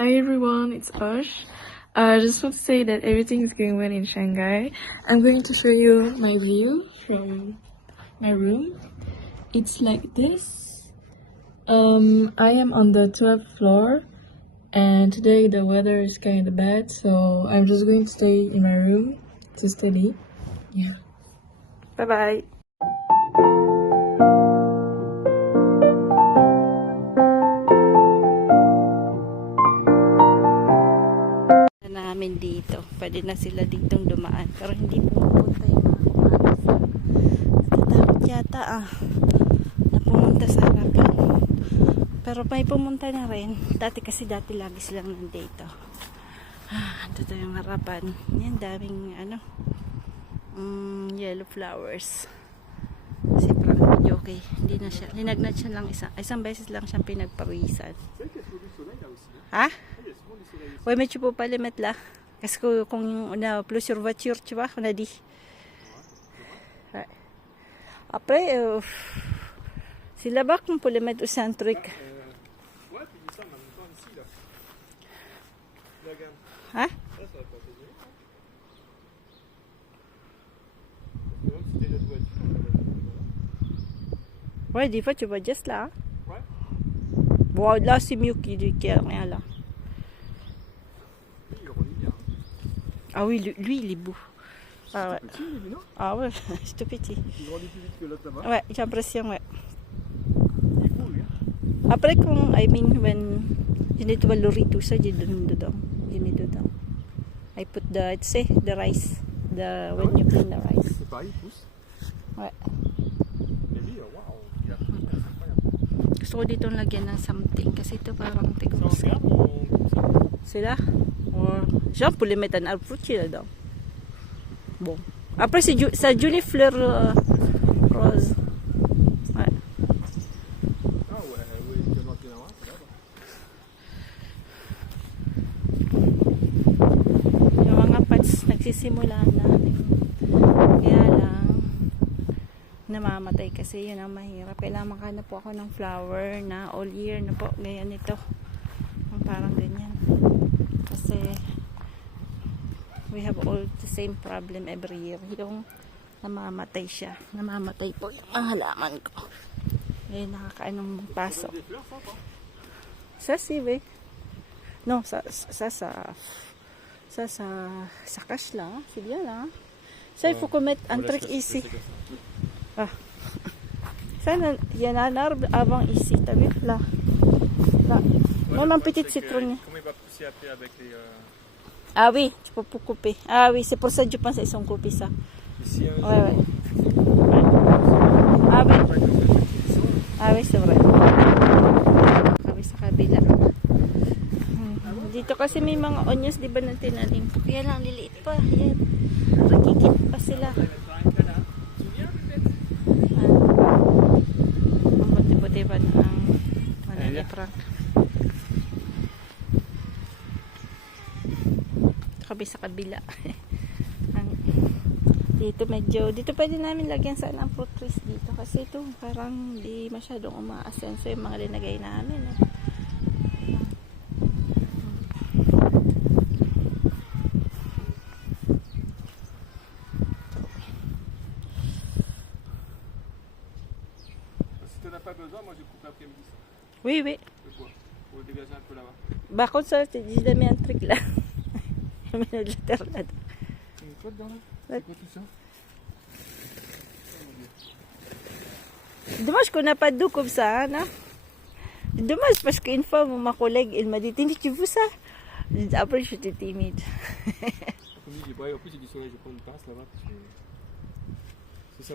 Hi everyone, it's Osh. I just want to say that everything is going well in Shanghai. I'm going to show you my view from my room. It's like this. I am on the 12th floor and today the weather is kind of bad, so I'm just going to stay in my room to study. Yeah. Bye bye. Namin dito. Pwede na sila ditong dumaan. Pero hindi pumunta yung mga umalis. Natatakot yata na pumunta sa harapan. Pero may pumunta na rin. Dati lagi silang nandito. Dito yung harapan. Yan, daming yellow flowers. Kasi parang okay. Hindi na siya. Linagnat siya lang isang beses lang siyang pinagpawisan. Ha? Oui, mais tu peux pas les mettre là. Parce que quand on a plusieurs voitures, tu vois, on a dit. Ouais. Après, c'est là-bas qu'on peut les mettre aussi un truc. Ouais, puis ça, en même temps, ici, là. La gamme. Hein? Ça va pas t'aider. Parce que même si t'es notre voiture, Ouais, des fois, tu vas juste là. Hein? Ouais. Bon, là, c'est mieux qu'il n'y ait rien là. Il relie bien. Ah oui, lui il est beau. Ah ouais. Petit, lui, non? Ah ouais, c'est tout petit. Il grandit plus vite que l'autre là-bas. Ouais, j'ai l'impression, ouais. Il est beau, lui. Après, when you need to valori tout ça, you need to I put the rice, when you clean the rice. C'est pareil, il pousse. Ouais. Et lui, waouh, il a pris, c'est incroyable. Gusto ko dito lagyan ng something kasi ito parang Ça, on regarde, on coupe ça. sila. Or, genre pour les mettre en arbre fruitier là-dedans. Bon. Après, c'est jolie fleur rose. Ouais. Ah ouais, oui, il y en a qui en ont, c'est là-bas. Yung mga pots nagsisimula na. Kaya lang namamatay kasi yun ang mahirap. Kailangan makahanap po ako ng flower na all year na po. Ganyan ito. Parang ganyan. Kasi we have all the same problem every year. Yung namamatay siya. Namamatay po yung halaman ko. Ngayon nakakaanong paso. Ça c'est vrai. Non, ça cache là. Hein. C'est bien là. Hein. Ça, il faut qu'on mette un truc ici. Ah. Ça, il y en a un arbre avant ici. T'as vu? Là. Là. Même un petit citronnier. Comment il va pousser après avec les... Ah oui, tu peux couper. Ah oui, c'est pour ça que je pense qu'ils sont coupés ça. Ici, un Ouais, ouais. Ah oui. Ah oui, c'est vrai. Kami sa kabila. Dito kasi may mga onions, di ba, na tinanim. Kaya lang, liliit pa. Yan. Nagkikit pa sila. Ang buti-buti pa na ang mananiprank. Kami sa kabila. Dito pwede namin lagyan sana ang fruit trees dito. Kasi ito parang di masyadong umaasenso yung mga linagay namin. Eh. Si t'en as pas besoin, moi je coupe l'après-midi ça. Oui, oui. De quoi? Pour dégager un peu là-bas. Bakit sa dami ang trick lang. May naglater na. C'est quoi dedans là? C'est quoi tout ça? Dommage qu'on n'a pas d'eau comme ça, hein? Dommage parce qu'une fois, ma collègue, elle m'a dit, tu veux ça? Après, j'étais timide. En plus, il y a du soleil, je vais prendre une pince là-bas.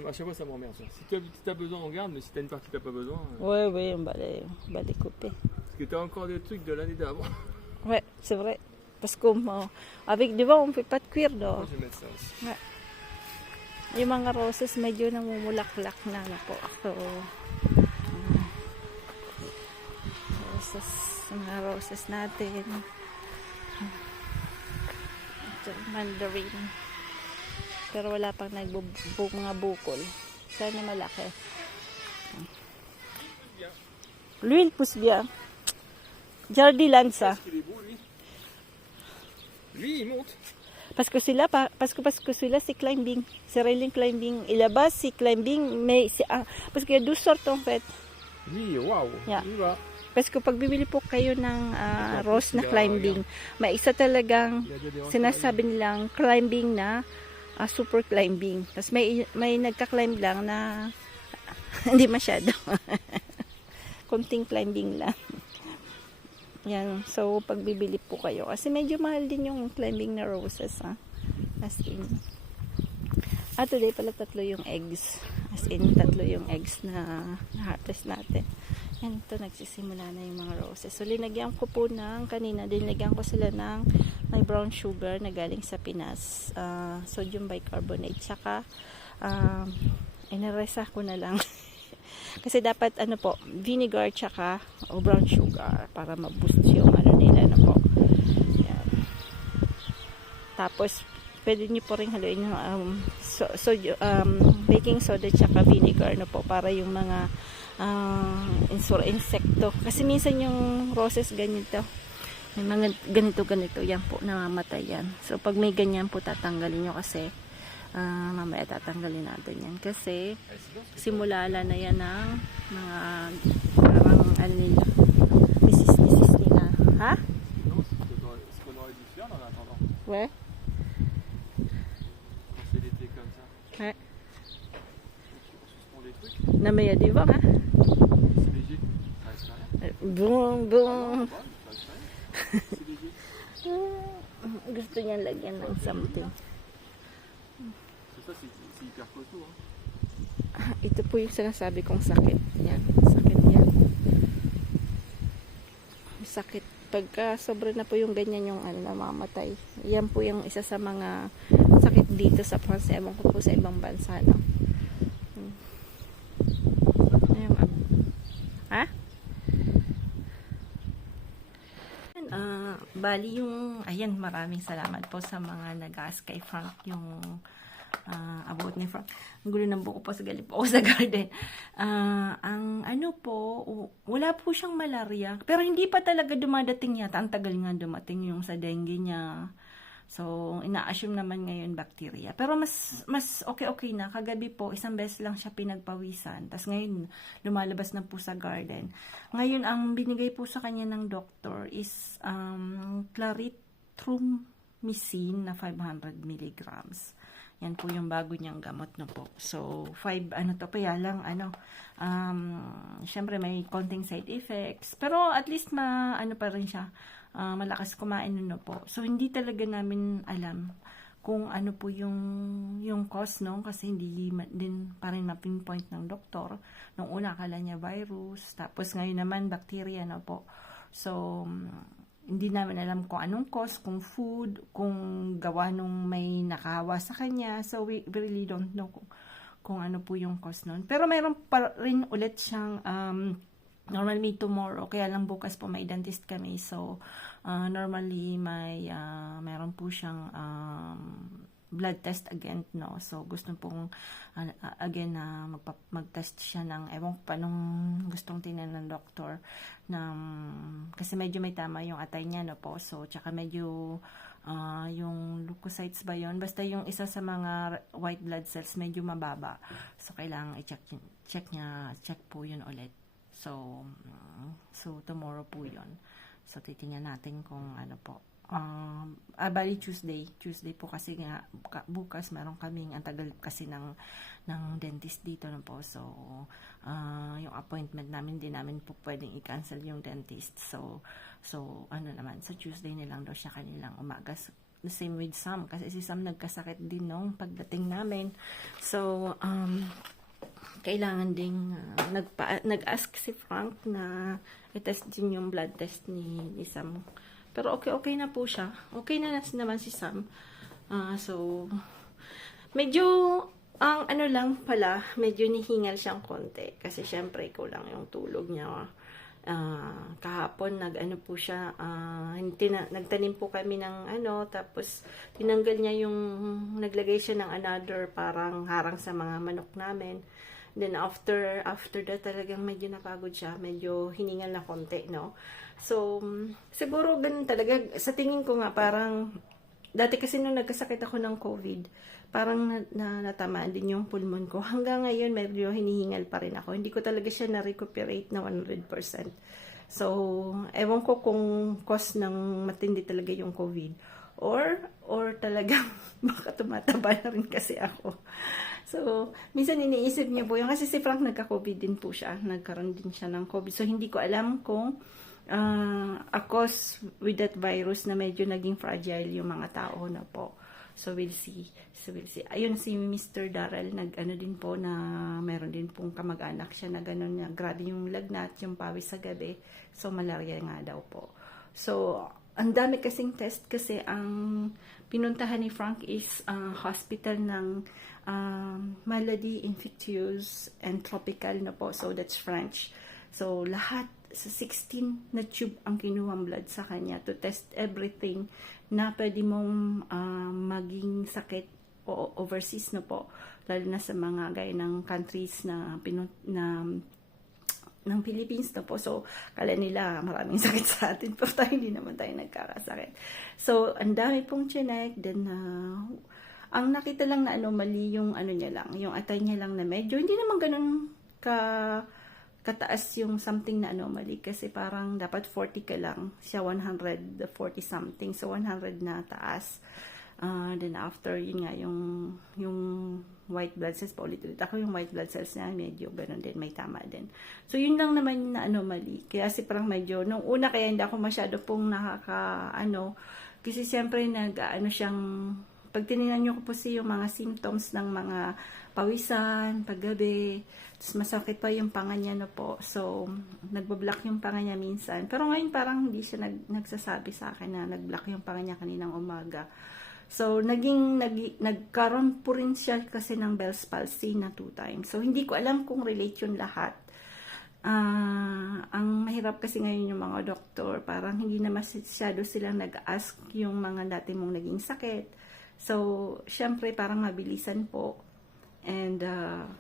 À chaque fois, ça m'emmerde. Si tu as besoin, on garde, mais si tu as une partie que tu n'as pas besoin. Ouais, oui, on va les couper. Parce que tu as encore des trucs de l'année d'avant. Ouais, c'est vrai. Parce qu'avec devant, on ne fait pas de cuir. Moi, je vais mettre ça aussi. Ouais. Yung mga roses, medyo namumulaklak na po. So, mga roses natin. Ito, mandarin. Pero wala pang mga bukol. Sana malaki. Lui, il pousse bien. Jardiland, ça. Il est beau, lui. Lui, il monte. Parce que celui-là, c'est climbing. C'est railing climbing. Et là-bas, c'est climbing, mais c'est, parce qu'il y a 12 sortes en fait. Lui, waouh. Yeah. Il va. Parce que pag bibili po kayo ng rose na climbing, may isa talagang sinasabi nilang climbing na super climbing. Tapos may nagka-climb lang na hindi masyado. Konting climbing lang. Yan. So, pag bibili po kayo. Kasi medyo mahal din yung climbing na roses, ha. As in. Today pala 3 yung eggs. As in, 3 yung eggs na harvest natin. Yan, ito, nagsisimula na yung mga roses. So, linagyan ko po kanina, dinagyan ko sila ng may brown sugar na galing sa Pinas. Sodium bicarbonate. Tsaka, inaresa ko na lang. Kasi dapat, vinegar tsaka brown sugar para ma-boost yung nila na po. Yan. Tapos, pwede nyo po rin haluin yung baking soda tsaka vinegar na po para yung mga insekto. Kasi minsan yung roses ganito. May mga ganito yan po, namamatay yan. So, pag may ganyan po, tatanggalin nyo kasi mamaya tatanggalin natin yan. Kasi, simulala na yan ng mga parang nila. Misis nila. Ha? Non, ce qu'on aurait dû faire en attendant. Ouais. Quand c'est l'été comme ça. Ouais. On suspend des trucs. Na may adiba ha? C'est léger. Ça reste rien. Boom, boom. Ça reste rien. C'est léger. Gusto niya lagyan ng something. C'est ça, c'est hyper costaud. Hein. Ito po yung sinasabi kong sakit. Yan, sakit yan. Sakit. Pagka sobra na po yung ganyan yung namamatay. Yan po yung isa sa mga sakit dito sa France. Ewan ko po sa ibang bansa. No? Ha? Bali yung, ayan, maraming salamat po sa mga nag-ask kay Frank yung about ni Frank. Ang gulo ng buko po sa galing po ako sa garden. Wala po siyang malaria. Pero hindi pa talaga dumadating yata. Ang tagal nga dumating yung sa dengue niya. So, ina-assume naman ngayon bacteria. Pero mas okay na. Kagabi po, isang beses lang siya pinagpawisan. Tapos ngayon, lumalabas na po sa garden. Ngayon, ang binigay po sa kanya ng doctor is clarithromycin na 500 milligrams. Yan po yung bago niyang gamot na po. So, syempre may konting side effects. Pero at least pa rin siya. Malakas kumain po. So, hindi talaga namin alam kung ano po yung cause, no? Kasi hindi din pa rin ma-pinpoint ng doktor. Nung una, akala niya virus. Tapos ngayon naman, bacteria na po. So, hindi namin alam kung anong cause, kung food, kung gawa nung may nakahawa sa kanya. So, we really don't know kung ano po yung cause nun. Pero mayroon pa rin ulit siyang normally tomorrow, kaya lang bukas po may dentist kami. So, normally mayroon po siyang blood test again, no? So, gusto pong again na mag-test siya ng, ewan ko pa nung gustong tingnan ng doktor, kasi medyo may tama yung atay niya, no po. So, tsaka medyo yung leukocytes ba yun? Basta yung isa sa mga white blood cells medyo mababa. So, kailangan check po yun ulit. So tomorrow po yun. So, titingnan natin kung ano po. Bali Tuesday po kasi nga, bukas meron kaming, ang tagal kasi ng dentist dito na po. So, yung appointment namin, di namin po pwedeng i-cancel yung dentist. So, naman, sa Tuesday nilang daw siya kanilang umagas. The same with Sam, kasi si Sam nagkasakit din nung pagdating namin. So, kailangan ding nag-ask si Frank na i-test din yung blood test ni Sam. Pero okay na po siya. Okay na naman si Sam. So, medyo, lang pala, medyo nihingal siyang konti. Kasi syempre, kulang yung tulog niya. Kahapon, nagtanim po kami ng tapos tinanggal niya naglagay siya ng another parang harang sa mga manok namin. Then after that talagang medyo napagod siya, medyo hiningal na konti, no? So, siguro ganun talaga, sa tingin ko nga parang dati kasi nung nagkasakit ako ng COVID, parang natamaan din yung pulmon ko. Hanggang ngayon, medyo hinihingal pa rin ako. Hindi ko talaga siya na-recuperate na 100%. So, ewan ko kung cause ng matindi talaga yung COVID. Or talagang baka tumataba na rin kasi ako. So, minsan iniisip niyo po yung, kasi si Frank nagka-COVID din po siya. Nagkaroon din siya ng COVID. So, hindi ko alam kung a cause with that virus na medyo naging fragile yung mga tao na po. So, we'll see. Ayun, si Mr. Darrell, nag-ano din po na meron din pong kamag-anak siya na gano'n niya. Grabe yung lagnat, yung pawis sa gabi. So, malaria nga daw po. So, ang dami kasing test kasi ang pinuntahan ni Frank is hospital ng Malady Infectious and Tropical na po. So, that's French. So, lahat sa 16 na tube ang kinuhang blood sa kanya to test everything na pwede mong maging sakit o overseas na po. Lalo na sa mga gaya ng countries na ng Philippines na po. So, kala nila maraming sakit sa atin, pero tayo hindi naman tayo nagkakasakit. So, ang dami pong chinek. Then, ang nakita lang na anomaly, yung ano niya lang, yung atay niya lang na medyo, hindi naman ganun kataas yung something na anomaly. Kasi parang dapat 40 ka lang. Siya 140 something. So, 100 na taas. Then after, yun nga, yung white blood cells, paulit-ulit ako, yung white blood cells niya, medyo ganun din, may tama din. So, yun lang naman na anomaly. Kaya si parang medyo, nung una, kaya hindi ako masyado pong kasi siyempre, siyang, pag tinignan nyo ko po yung mga symptoms ng mga pawisan, paggabi, tapos masakit pa yung panga niya na po. So, nagbablock yung panga niya minsan. Pero ngayon parang hindi siya nagsasabi sa akin na nagblock yung panga niya kaninang umaga. So, nagkaroon po rin siya kasi ng Bell's palsy na 2 times. So, hindi ko alam kung relate yun lahat. Ang mahirap kasi ngayon yung mga doktor, parang hindi na masyado silang nag-ask yung mga dati mong naging sakit. So, syempre, parang mabilisan po. And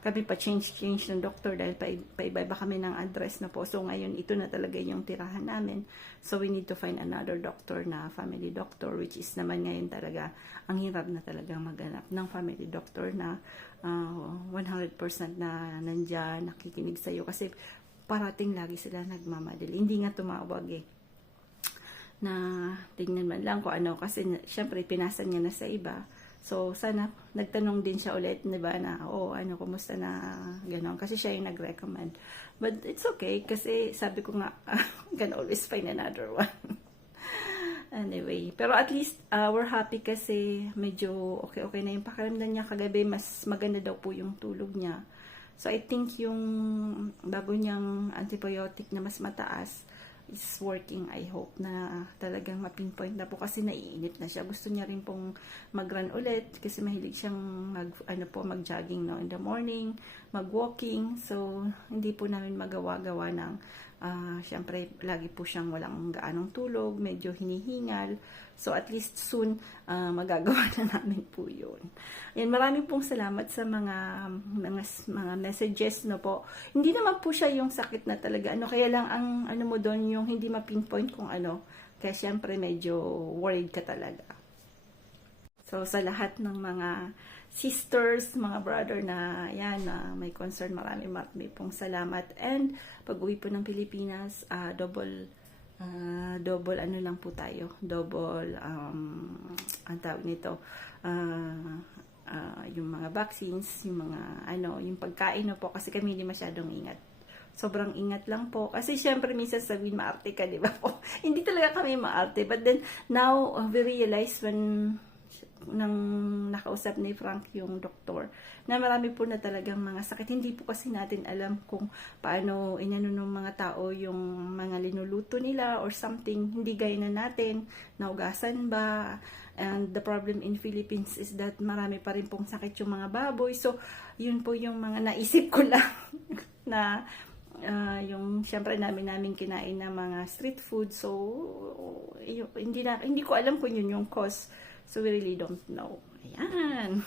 kami pa change ng doctor dahil paiba kami ng address na po. So ngayon ito na talaga yung tirahan namin. So we need to find another doctor na family doctor, which is naman ngayon talaga ang hirap na talagang maghanap ng family doctor na 100% na nandyan, nakikinig sa'yo. Kasi parating lagi sila nagmamadali. Hindi nga tumawag na tingnan man lang kung ano. Kasi syempre pinasa niya na sa iba. So, sana nagtanong din siya ulit, di ba, na, kumusta na, gano'n. Kasi siya yung nag-recommend. But it's okay, kasi sabi ko nga, can always find another one. Anyway, pero at least, we're happy kasi medyo okay na yung pakiramdam niya kagabi. Mas maganda daw po yung tulog niya. So, I think yung bago niyang antibiotic na mas mataas, is working. I hope na talagang mapinpoint na po kasi naiinit na siya. Gusto niya rin pong mag-run ulit kasi mahilig siyang mag-jogging in the morning, mag-walking. So, hindi po namin magawa-gawa ng syempre, lagi po siyang walang gaanong tulog, medyo hinihingal. So, at least soon, magagawa na namin po yun. Yan, maraming pong salamat sa mga messages, no po. Hindi naman po siya yung sakit na talaga. Kaya lang, ang mo doon, yung hindi ma-pinpoint kung ano. Kaya, syempre, medyo worried ka talaga. So, sa lahat ng mga sisters, mga brother na may concern, marami pong salamat. And pag uwi po ng Pilipinas, double lang po tayo. Double, ang tawag nito, yung mga vaccines, yung mga, yung pagkain na po, kasi kami hindi masyadong ingat. Sobrang ingat lang po. Kasi syempre, minsan sabihin, maarte ka, di ba po? Hindi talaga kami maarte. But then, now, we realize nang nakausap ni Frank yung doktor, na marami po na talagang mga sakit. Hindi po kasi natin alam kung paano inano ng mga tao yung mga linuluto nila or something. Hindi gaya na natin, naugasan ba? And the problem in Philippines is that marami pa rin pong sakit yung mga baboy. So, yun po yung mga naisip ko lang na yung syempre namin kinain na mga street food. So, hindi ko alam kung yun yung cause. So, we really don't know. Ayan.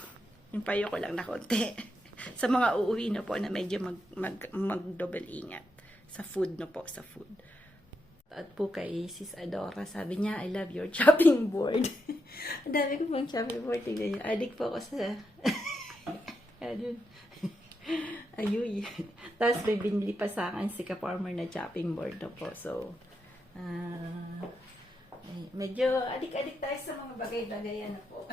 Yung payo ko lang na konti. Sa mga uuwi na po na medyo mag-double ingat. Sa food na po, sa food. At po kay Sis Adora, sabi niya, I love your chopping board. Ang dami ko pang chopping board. Tignan niyo. Addict po ako sa... Ayun. Ayuy. Tapos may binili pa sa akin si Ka-Farmer na chopping board na po. So, medyo adik-adik tayo sa mga bagay-bagay na po.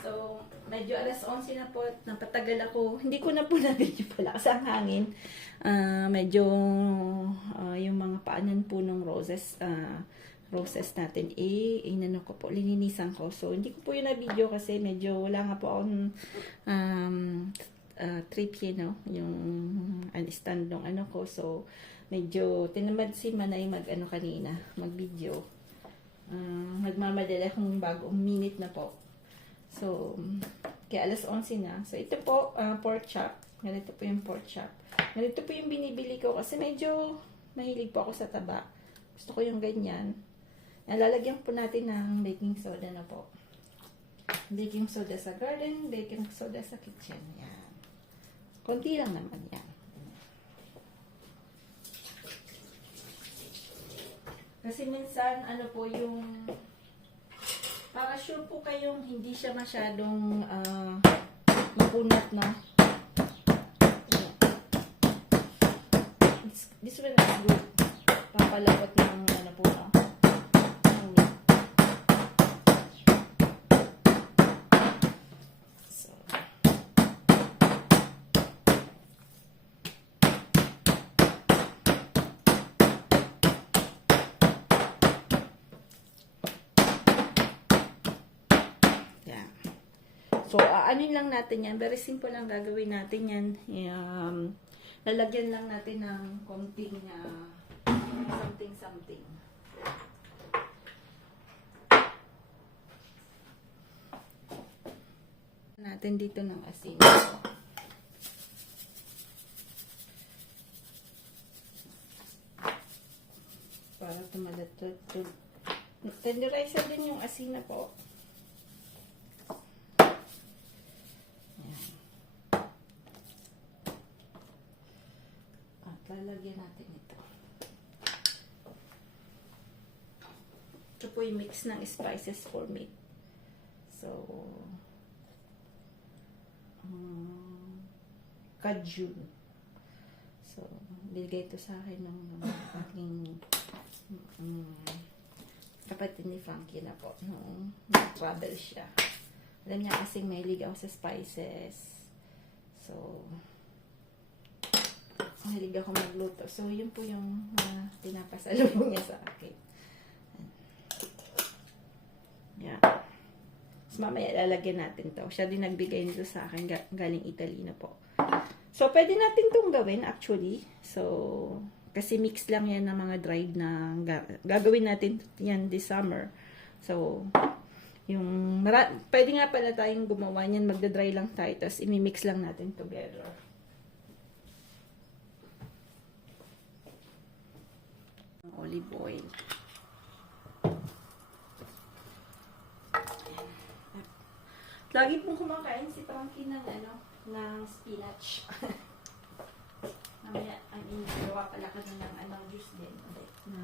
So, medyo alas 11 na po, napatagal ako. Hindi ko na po na-video pala kasi ang hangin. Medyo yung mga paanan po ng roses natin, inano ko po, lininisan ko. So, hindi ko po yun na-video kasi medyo wala nga po akong trip yun, no? Yung stand ng ano ko. So, medyo tinamad si Manay kanina, mag-video. Nagmamadali akong bagong minute na po. So, kaya alas 11 na. So, ito po, pork chop. Ganito po yung pork chop. Ganito po yung binibili ko kasi medyo mahilig po ako sa taba. Gusto ko yung ganyan. Lalagyan po natin ng baking soda na po. Baking soda sa garden, baking soda sa kitchen. Yan. Konti lang naman yan. Kasi minsan, ano po yung... Para sure po kayong hindi siya masyadong makunat na. This one is good. Papalapot ng ano po na. So. So, anin lang natin yan. Very simple lang gagawin natin yan. Lalagyan lang natin ng konting something. Natin dito ng asin. Para tumalatod. Tenderizer din yung asin na po. Lalagyan natin ito. Ito po yung mix ng spices for meat. So, kajun. So, binigay ito sa akin ng aking kapatid ni Frankie na po. Nag-travel siya. Alam niya kasi mahilig ako sa spices. So, mahilig ako magluto. So, yun po yung pinapasalubong niya sa akin. Yan. So, mamaya lalagyan natin to. Siya din nagbigay nito sa akin. Galing Italy na po. So, pwede natin itong gawin actually. So, kasi mix lang yan ng mga dried na gagawin natin yan this summer. So, yung pwede nga pala tayong gumawa niyan. Magda-dry lang tayo. Tapos, imimix lang natin together. Olive oil. Lagi pong kumakain si Frankie ng ng spinach. Mamaya, gawa pala ka ng juice din. Na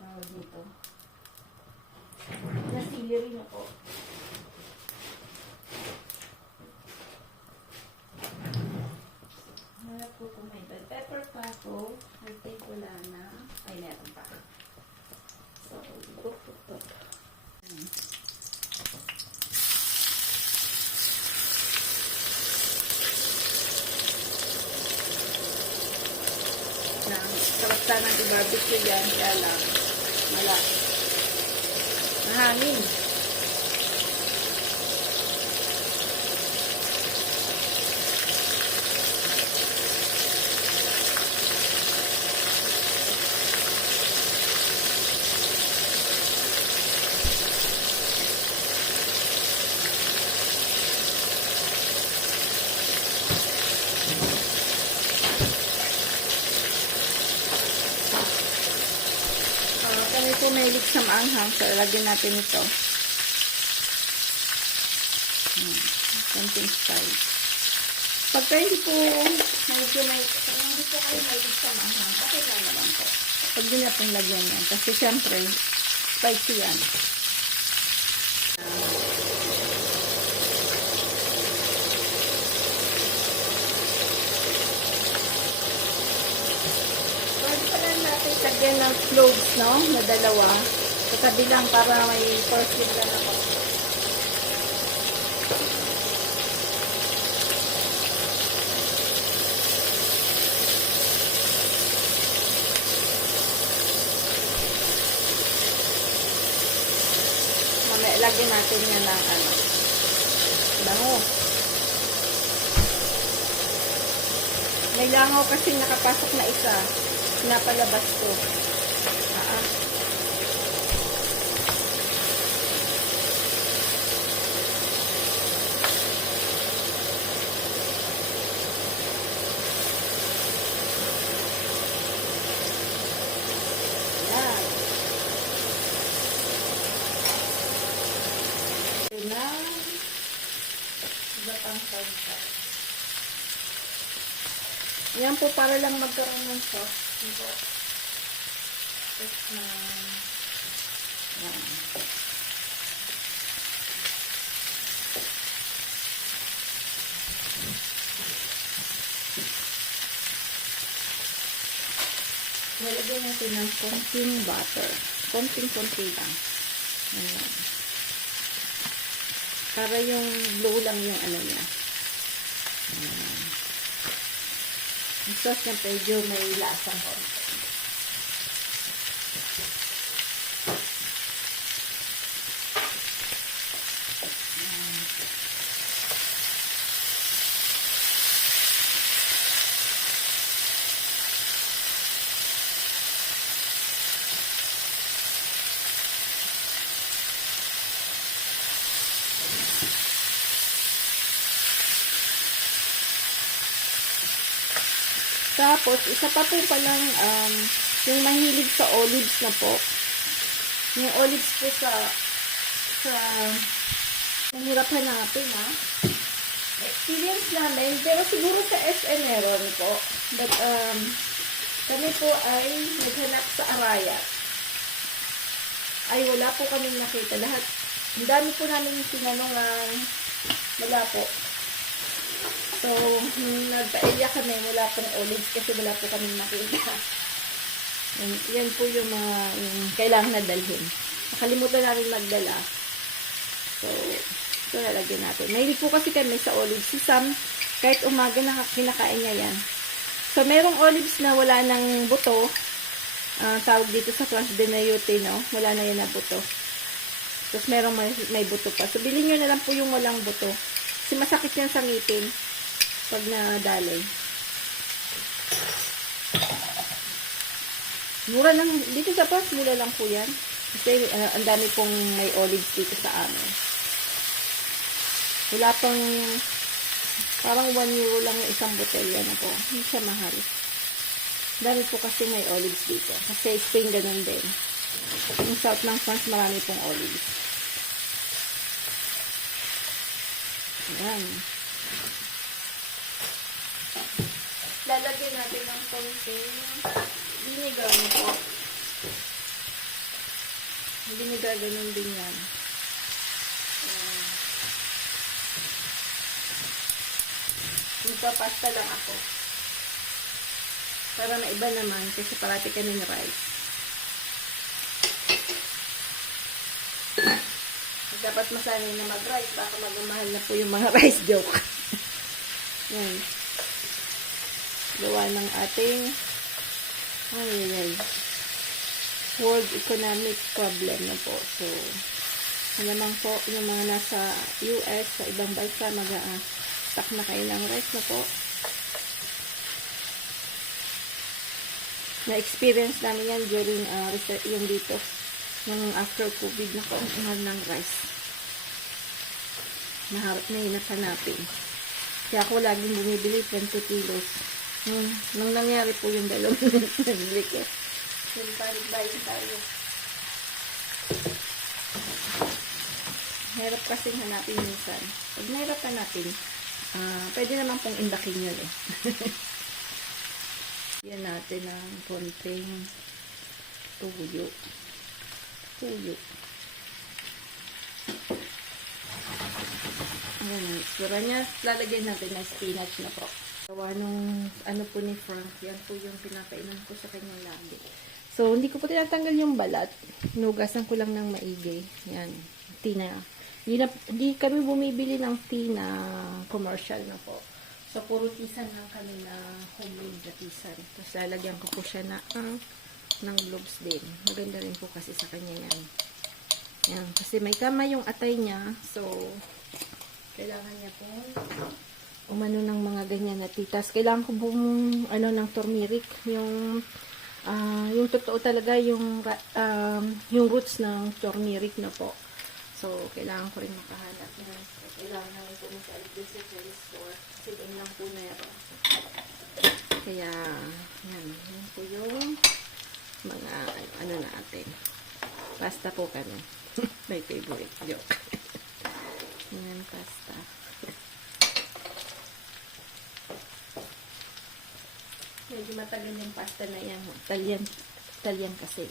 tawag dito. Na celery na po. Hanap ko kung may bell pepper pa ako. I think wala na. Ay, meron pa. So, ito. Sarap sana i-barbecue yan. Kaya lang, wala. Mahangin. Kami po may lig sa maanghang. So, lagyan natin ito. Something spice. Pag Pagka hindi po medyo hindi po kayo mahilig sa mahang, okay lang naman po. Pag din natin lagyan yan. Kasi syempre, spicy yan. Pwede pa lang natin lagyan ng cloves, no? Na dalawa. Sa tabi lang para may portion lang ako. Mamaya lagyan natin yan ng ano. Bango. May langaw kasi nakapasok na isa. Pinapalabas ko. Yan po para lang magkaroon ng sauce. Ito. Yan. Nalagyan natin ng konting butter. Konting-konti lang. Ayan. Para yung blue lang yung ano niya. Ayan. Ang sauce niya medyo may lasang konti. Tapos, isa pa po palang yung mahilig sa olives na po. Yung olives po sa mahirap hanapin, ha. Experience namin, pero siguro sa SM meron po. But, kami po ay naghanap sa Arayat. Ay, wala po kaming nakita. Lahat, ang dami po namin yung tinanong wala po. So, nagpa-area kami, wala pong olives kasi wala po kami makita. Yan po yung mga kailangan na dalhin. Nakalimutan namin magdala. So, ito lalagyan natin. Mahilig po kasi kami sa olives. Si Sam, kahit umaga kinakain niya yan. So, merong olives na wala ng buto. Tawag dito sa French Benayote, no? Wala na yan na buto. Tapos, merong may buto pa. So, bilhin nyo na lang po yung walang buto. Kasi masakit yan sa ngipin pag nadalay. Mura lang, dito sa Paz, mura lang po yan. Kasi ang dami pong may olives dito sa amin. Wala pang, parang 1 euro lang yung isang botelya na po. Hindi siya mahal. Dami po kasi may olives dito. Kasi Spain ganun din. Yung south ng France, marami pong olives. Ayan. Lalagyan natin ng konting vinegar na po. Vinegar, ganun din yan. Magpapasta lang ako. Para maiba naman, kasi parati kaming rice. Dapat masanay na mag-rice, baka magmamahal na po yung mga rice joke. Yan. Gawa ng ating world economic problem na po. So, malamang po yung mga nasa US, sa ibang bansa, mag-stock na kayo ng rice na po. Na-experience namin yan during yung dito, yung after COVID na po, ang mahal ng rice. Nahinap hanapin. Kaya ako laging bumibili 20 kilos. Nung nangyari po yung dalawang nabili ko. Yung palit-bayin tayo. Hirap kasi hanapin minsan. Pag nahirap hanapin, Pwede naman pong indakin yun eh. Yan natin ng konting tuyo. Tuyo. Ayan ang itsura niya. Lalagyan natin ng spinach na po. Gawa nung ano po ni Frank. Yan po yung pinapainan ko sa kanyang lagi. So, hindi ko po tinatanggal yung balat. Nugasan ko lang ng maigi. Yan. Tina. Hindi kami bumibili ng tea na commercial na po. So, puro tisan lang kami na homemade na tisan. Tapos, lalagyan ko po siya na ng gloves din. Maganda rin po kasi sa kanya yan. Yan. Kasi may kama yung atay niya. So, kailangan niya po umano ng mga ganyan na titas. Kailangan ko buong ng turmeric. Yung totoo talaga yung roots ng turmeric na po. So, kailangan ko rin makahanap na. So, kailangan namin pumunta ulit din sa cherry store. Kasi doon lang po meron. Kaya, yan. Yan po yung mga, natin. Pasta po kami. My favorite joke. Yan, pasta. Medyo matagal yung pasta na yan. Italian kasi.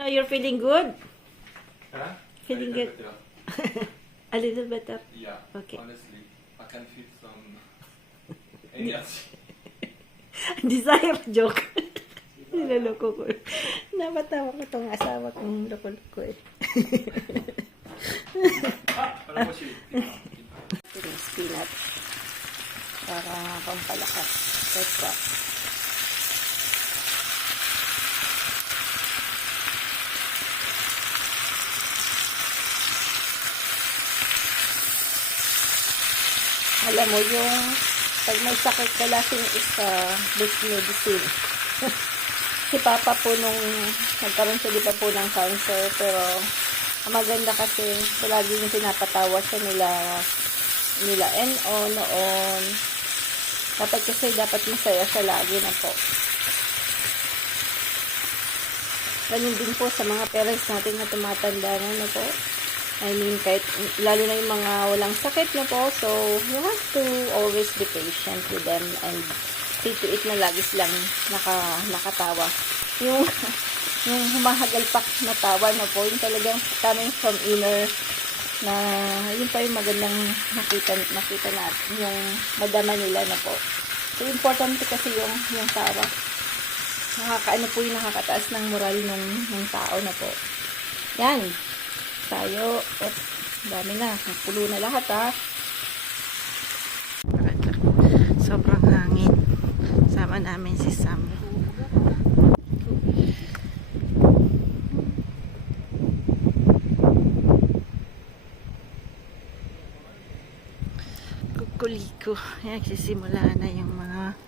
No, you're feeling good? Huh? Feeling good? A little better? Yeah. Okay. Honestly, I can feel some energy. Desire joke. Nilaloko ko. Napatawa ko tong asawa kong loko-loko eh. Alam mo siya. Ito yung spinach. Para pampalakas. Petra. Alam mo yung pag may sakit ka lasing isa best medicine. Si Papa po nung nagkaroon siya di pa po ng cancer, pero ang maganda kasi palagi yung pinapatawa siya nila NO noon. Dapat masaya siya lagi na po. Ganun din po sa mga parents natin na tumatanda na po. I mean, kahit, lalo na yung mga walang sakit na po. So, you have to always be patient with them and see to it na lagi silang nakatawa. Yung humahagalpak na tawa na po, yung talagang coming from inner na yun pa yung magandang nakita natin, yung madama nila na po. So, important kasi yung tawa. Nakakataas ng moral ng tao na po. Yan. Tayo. Dami na. Pulo na lahat ha. Sobrang hangin. Sama namin si Sam. Kukuliko. Nagsisimula na yung mga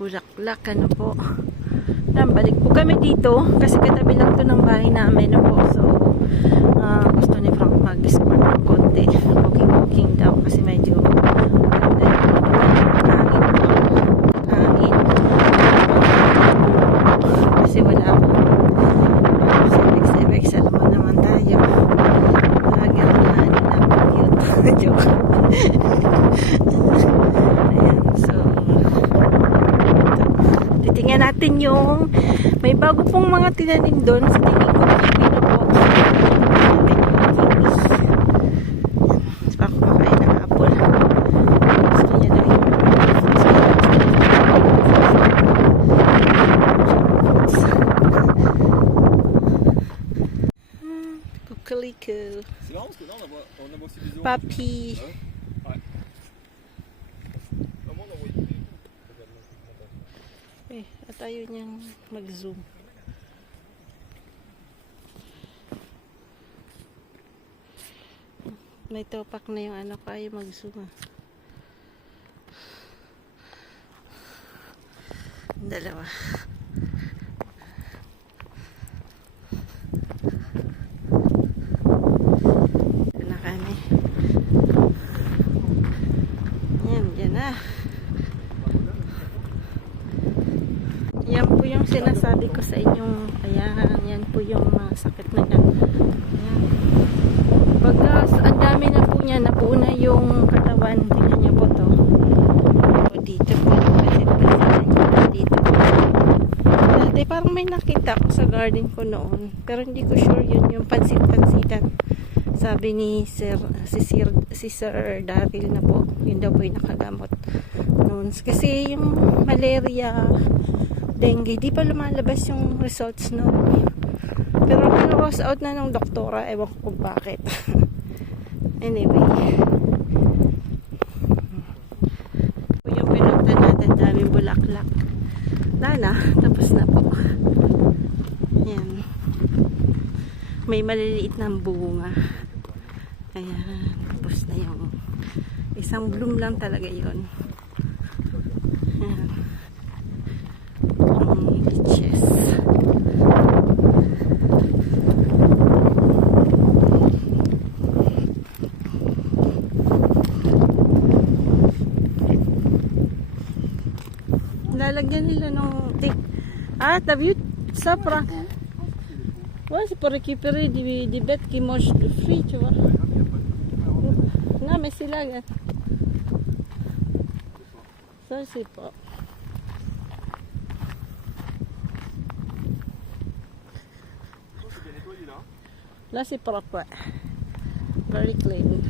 bulaklak. Ano po. Balik po kami dito kasi katabi lang to ng bahay namin. Ano po. So, gusto ni Frank mag-sport ng konti. Walking daw kasi medyo hangin. Kasi wala po. Sevex, alam mo naman tayo. Lagi ako na cute. Joke. Ayan, so titingnan natin yung may bago pong mga tinanim doon sa tingin ko. C'est marrant parce que là on a aussi des oranges. Papi. Ouais. Comment on a envoyé At ayaw niyang mag-zoom. May topak na yung anak ko, ayaw mag-zoom Dalawa. Ito na kami. Yan na. Yan po yung sinasabi ko sa inyong, ayan, yan po yung sakit na yan. Ayan. ang dami na po niya, nabuo na yung katawan. Tingnan niyo po to. O, dito po, pasit-pasitan niya dito. Dati parang may nakita ko sa garden ko noon, pero hindi ko sure yun yung pansit-pansitan. Sabi ni si Sir Daryl na po, yun daw po yung nakagamot noon. Kasi yung malaria, dengue, di pa lumalabas yung results noon. Pero pinurose out na ng doktora, ewan ko kung bakit. Anyway, yung pinunta natin, daming bulaklak. Lala, tapos na po. Yan. May maliliit na bunga. Ayan, tapos na yung isang bloom lang talaga yun. Ayan. Ang beaches. Lalagyan nila nung t'as vu ça prend ouais c'est pour récupérer des bêtes qui mangent le fruit tu vois non mais c'est là ça c'est pas là c'est propre ouais. Very clean.